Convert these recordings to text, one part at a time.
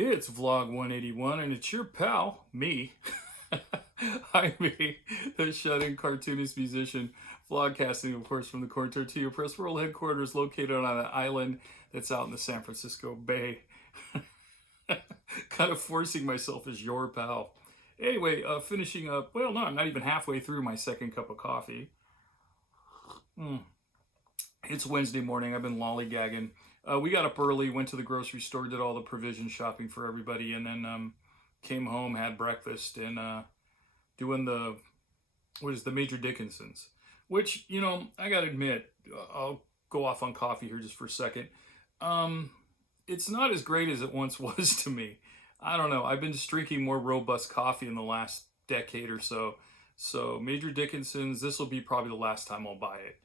It's vlog 181, and it's your pal, me. I'm me, the shut-in cartoonist musician, vlogcasting, of course, from the Tortilla Press World headquarters located on an island that's out in the San Francisco Bay. Kind of forcing myself as your pal. Anyway, finishing up, well, no, I'm not even halfway through my second cup of coffee. It's Wednesday morning. I've been lollygagging. We got up early, went to the grocery store, did all the provision shopping for everybody, and then came home, had breakfast, and doing the Major Dickinsons, which, I got to admit, I'll go off on coffee here just for a second. It's not as great as it once was to me. I don't know. I've been just drinking more robust coffee in the last decade or so. So Major Dickinson's, this will be probably the last time I'll buy it.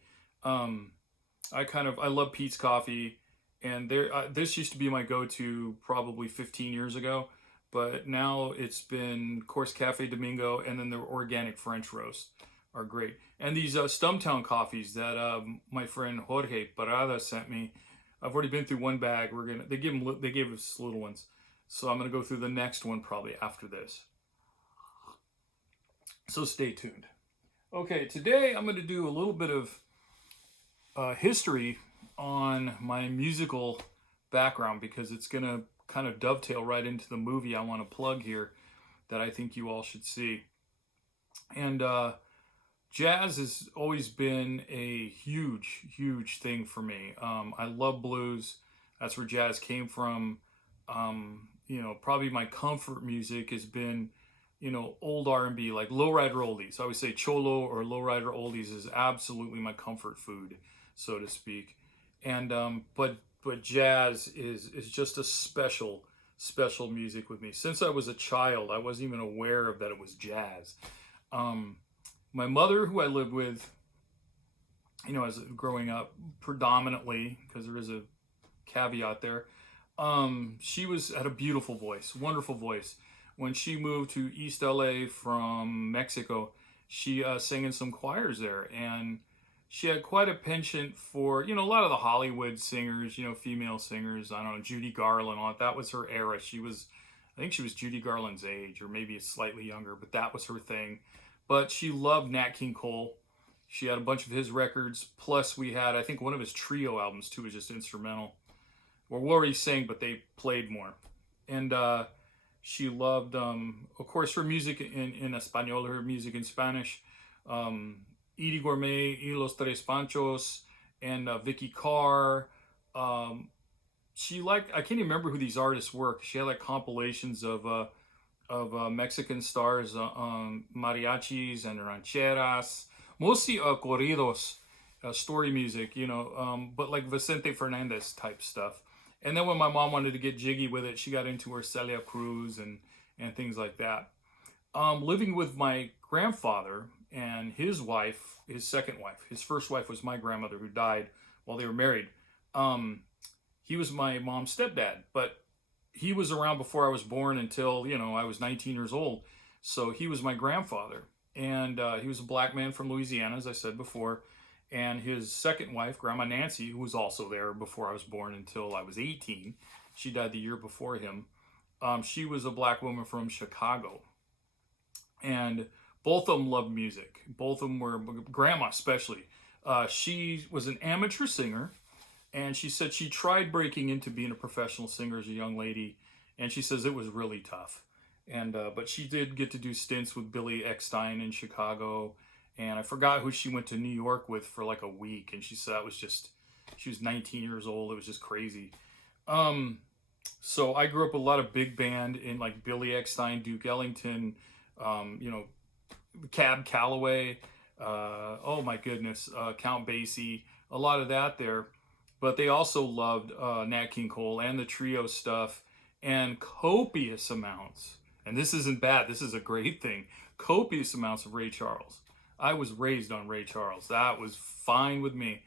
I love Pete's Coffee, and this used to be my go-to probably 15 years ago, but now it's been, of course, Cafe Domingo, and then their organic French roast are great. And these Stumptown coffees that my friend Jorge Parada sent me, I've already been through one bag. They gave us little ones, so I'm gonna go through the next one probably after this. So stay tuned. Okay, today I'm gonna do a little bit of history on my musical background because it's going to kind of dovetail right into the movie I want to plug here that I think you all should see. And jazz has always been a huge, huge thing for me. I love blues. That's where jazz came from. Probably my comfort music has been, old R&B, like lowrider oldies. I always say cholo or lowrider oldies is absolutely my comfort food, so to speak. And but jazz is just a special music with me. Since I was a child, I wasn't even aware of that it was jazz. My mother, who I lived with, as growing up, predominantly, because there is a caveat there, she had a beautiful voice, wonderful voice. When she moved to East LA from Mexico, she sang in some choirs there, and she had quite a penchant for, a lot of the Hollywood singers, female singers. I don't know, Judy Garland, all that. That was her era. I think she was Judy Garland's age, or maybe slightly younger, but that was her thing. But she loved Nat King Cole. She had a bunch of his records. Plus, we had, I think, one of his trio albums, too, was just instrumental. Or where he sang, but they played more. And she loved, of course, her music in Espanol, her music in Spanish. Edie Gourmet, y Los Tres Panchos, and Vicky Carr. She liked, I can't even remember who these artists were. She had like compilations of Mexican stars, mariachis and rancheras, mostly corridos, story music, but like Vicente Fernandez type stuff. And then when my mom wanted to get jiggy with it, she got into her Celia Cruz and things like that. Living with my grandfather and his wife, his second wife. His first wife was my grandmother, who died while they were married. He was my mom's stepdad, but he was around before I was born until, I was 19 years old. So he was my grandfather. And he was a black man from Louisiana, as I said before. And his second wife, Grandma Nancy, who was also there before I was born until I was 18. She died the year before him. She was a black woman from Chicago. And both of them loved music. Both of them were, Grandma especially. She was an amateur singer, and she said she tried breaking into being a professional singer as a young lady, and she says it was really tough. And but she did get to do stints with Billy Eckstine in Chicago, and I forgot who she went to New York with for like a week, and she said that was just, she was 19 years old. It was just crazy. So I grew up with a lot of big band in like Billy Eckstine, Duke Ellington, Cab Calloway, oh my goodness, Count Basie, a lot of that there. But they also loved Nat King Cole and the trio stuff, and copious amounts, and this isn't bad, this is a great thing, copious amounts of Ray Charles. I was raised on Ray Charles. That was fine with me.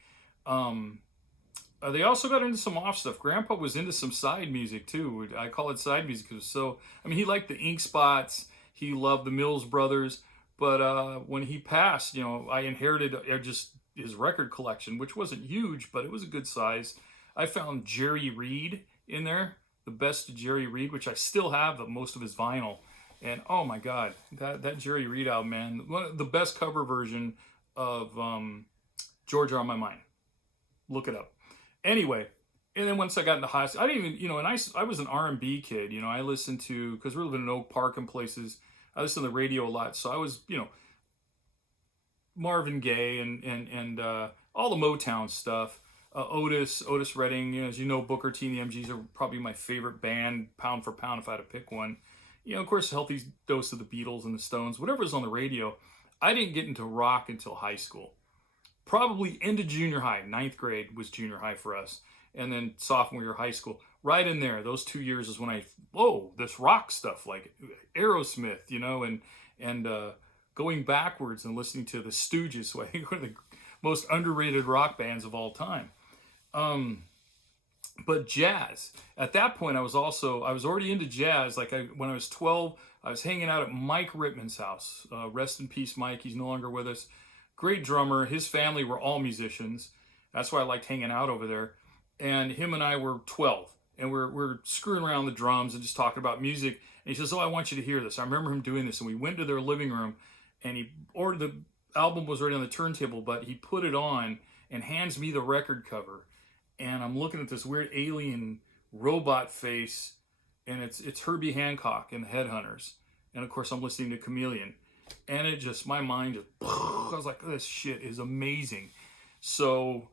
They also got into some off stuff. Grandpa was into some side music too. I call it side music because he liked the Ink Spots. He loved the Mills Brothers. But when he passed, I inherited just his record collection, which wasn't huge, but it was a good size. I found Jerry Reed in there, the best of Jerry Reed, which I still have most of his vinyl. And oh my God, that Jerry Reed album, man, one of the best cover version of Georgia on My Mind. Look it up. Anyway, and then once I got into high school, I didn't even, and I was an R&B kid. I listened to, because we were living in Oak Park and places, I listened to the radio a lot. So I was, Marvin Gaye and all the Motown stuff. Otis Redding, as you know, Booker T and the MGs are probably my favorite band, pound for pound, if I had to pick one. Of course, healthy dose of the Beatles and the Stones, whatever was on the radio. I didn't get into rock until high school. Probably into junior high. 9th grade was junior high for us. And then sophomore year of high school. Right in there, those 2 years is when this rock stuff, like Aerosmith, and going backwards and listening to the Stooges, who I think were the most underrated rock bands of all time. But jazz, at that point, I was already into jazz. When I was 12, I was hanging out at Mike Rittman's house. Rest in peace, Mike. He's no longer with us. Great drummer. His family were all musicians. That's why I liked hanging out over there. And him and I were 12, and we're screwing around the drums and just talking about music. And he says, "Oh, I want you to hear this." I remember him doing this, and we went to their living room, and he ordered the album was already on the turntable, but he put it on and hands me the record cover. And I'm looking at this weird alien robot face, and it's Herbie Hancock and the Headhunters. And of course, I'm listening to Chameleon. And my mind just, I was like, this shit is amazing. So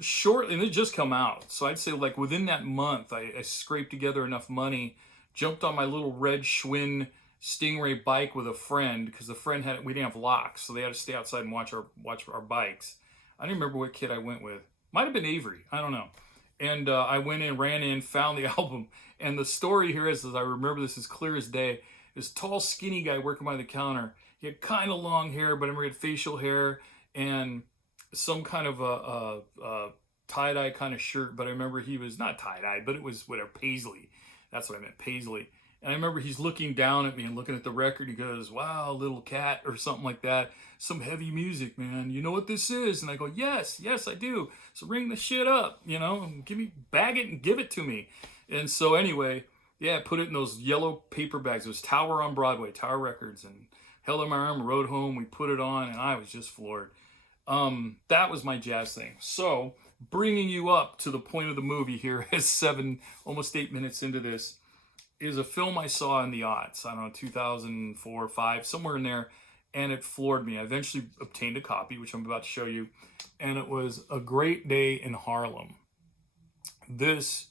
shortly, and it just come out. So I'd say like within that month, I scraped together enough money, jumped on my little red Schwinn Stingray bike with a friend, because the friend we didn't have locks, so they had to stay outside and watch our bikes. I don't remember what kid I went with. Might have been Avery. I don't know. And I went in, ran in, found the album. And the story here is I remember this as clear as day. This tall, skinny guy working by the counter. He had kind of long hair, but I remember he had facial hair and some kind of a tie-dye kind of shirt. But I remember he was not tie-dye, but it was whatever, paisley. That's what I meant, paisley. And I remember he's looking down at me and looking at the record. He goes, "Wow, little cat," or something like that. "Some heavy music, man. You know what this is?" And I go, yes, I do. So ring the shit up, bag it and give it to me. And so anyway, yeah, put it in those yellow paper bags. It was Tower on Broadway, Tower Records, and held in my arm, rode home. We put it on, and I was just floored. That was my jazz thing. So bringing you up to the point of the movie here, as almost 8 minutes into this, is a film I saw in the aughts. I don't know, 2004 or 5, somewhere in there. And it floored me. I eventually obtained a copy, which I'm about to show you. And it was A Great Day in Harlem. This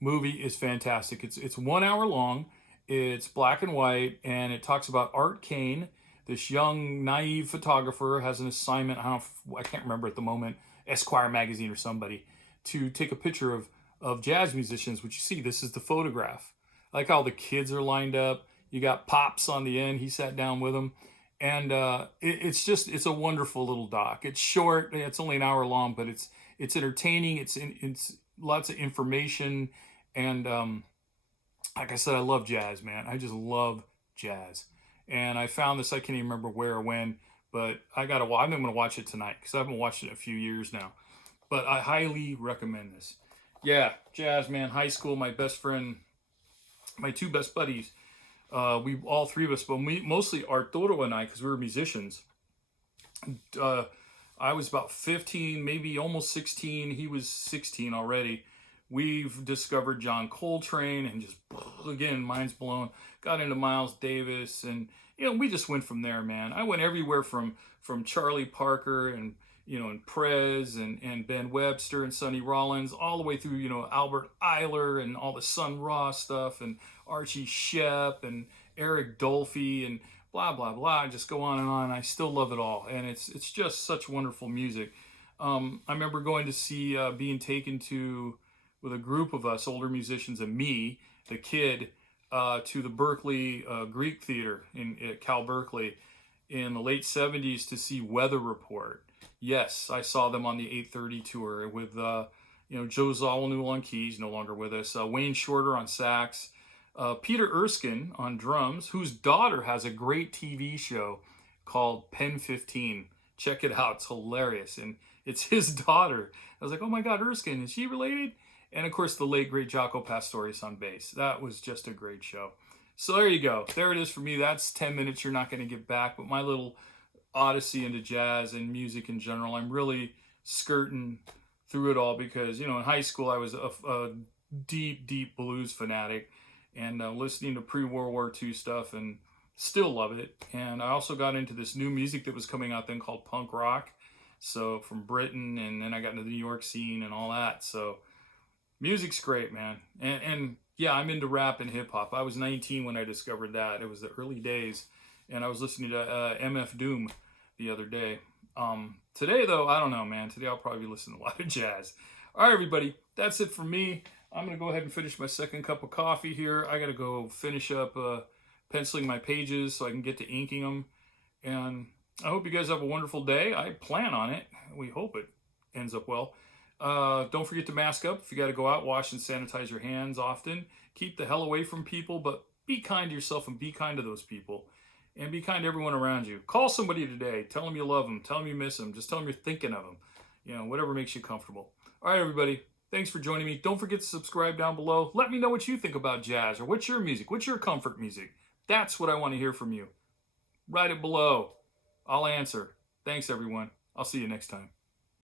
movie is fantastic. It's 1 hour long. It's black and white. And it talks about Art Kane, this young, naive photographer, has an assignment, I can't remember at the moment, Esquire magazine or somebody, to take a picture of jazz musicians, which you see, this is the photograph. I like how the kids are lined up. You got Pops on the end. He sat down with them. And it's a wonderful little doc. It's short. It's only an hour long, but it's entertaining. It's lots of information. And like I said, I love jazz, man. I just love jazz. And I found this, I can't even remember where or when, but I'm going to watch it tonight because I haven't watched it in a few years now. But I highly recommend this. Yeah, jazz, man. High school, my best friend, my two best buddies, we all three of us, but mostly Arturo and I, because we were musicians. I was about 15, maybe almost 16. He was 16 already. We've discovered John Coltrane and just, again, mind's blown. Got into Miles Davis, and we just went from there, man. I went everywhere from Charlie Parker and and Prez and Ben Webster and Sonny Rollins, all the way through Albert Eiler and all the Sun Ra stuff and Archie Shepp and Eric Dolphy and blah blah blah. Just go on and on. I still love it all, and it's just such wonderful music. I remember going to see being taken to with a group of us older musicians and me, the kid, to the Berkeley Greek Theater at Cal Berkeley in the late 70s to see Weather Report. Yes, I saw them on the 830 tour with Joe Zawinul on keys, no longer with us, Wayne Shorter on sax, Peter Erskine on drums, whose daughter has a great TV show called Pen 15. Check it out, it's hilarious, and it's his daughter. I was like, oh my God, Erskine, is she related? And of course, the late great Jaco Pastorius on bass. That was just a great show. So there you go. There it is for me. That's 10 minutes you're not going to get back. But my little odyssey into jazz and music in general, I'm really skirting through it all because, in high school I was a deep, deep blues fanatic and listening to pre-World War II stuff and still love it. And I also got into this new music that was coming out then called punk rock. So from Britain, and then I got into the New York scene and all that. So music's great, man. And yeah, I'm into rap and hip hop. I was 19 when I discovered that. It was the early days. And I was listening to MF Doom the other day. Today, though, I don't know, man. Today I'll probably be listening to a lot of jazz. All right, everybody. That's it for me. I'm going to go ahead and finish my second cup of coffee here. I got to go finish up penciling my pages so I can get to inking them. And I hope you guys have a wonderful day. I plan on it. We hope it ends up well. Don't forget to mask up. If you got to go out, wash and sanitize your hands often. Keep the hell away from people, but be kind to yourself and be kind to those people. And be kind to everyone around you. Call somebody today. Tell them you love them. Tell them you miss them. Just tell them you're thinking of them. Whatever makes you comfortable. All right, everybody. Thanks for joining me. Don't forget to subscribe down below. Let me know what you think about jazz, or what's your music. What's your comfort music? That's what I want to hear from you. Write it below. I'll answer. Thanks, everyone. I'll see you next time.